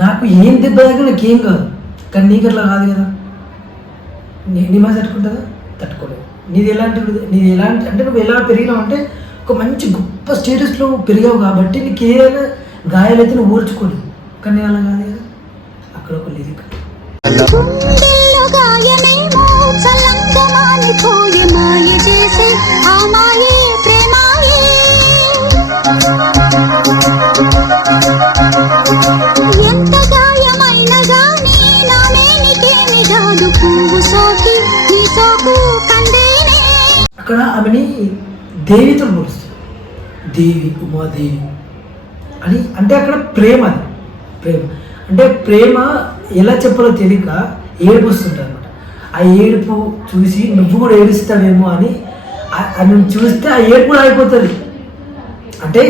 నాకు ఏం దెబ్బ దగ్గర నాకేం కాదు, కానీ నీకు అట్లా కాదు కదా. నీ మాట తట్టుకుంటుందా? తట్టుకోలేదు. నీది ఎలాంటి అంటే నువ్వు ఎలా పెరిగినావు అంటే ఒక మంచి గొప్ప స్టేటస్లో పెరిగావు కాబట్టి నీకు ఏదైనా గాయాలైతే నువ్వు ఓర్చుకోలేదు. కానీ అలా కాదు కదా. అక్కడ ఒక లిరిక్ అక్కడ ఆమెని దేవితో పోలుస్తుంది. దేవి, ఉమాదేవి అని అంటే అక్కడ ప్రేమ. అది ప్రేమ అంటే ప్రేమ ఎలా చెప్పాలో తెలియక ఏడుపు వస్తుంటుంది అనమాట. ఆ ఏడుపు చూసి నువ్వు కూడా ఏడుస్తావేమో అని చూస్తే ఆ ఏడుపు కూడా అయిపోతుంది. అంటే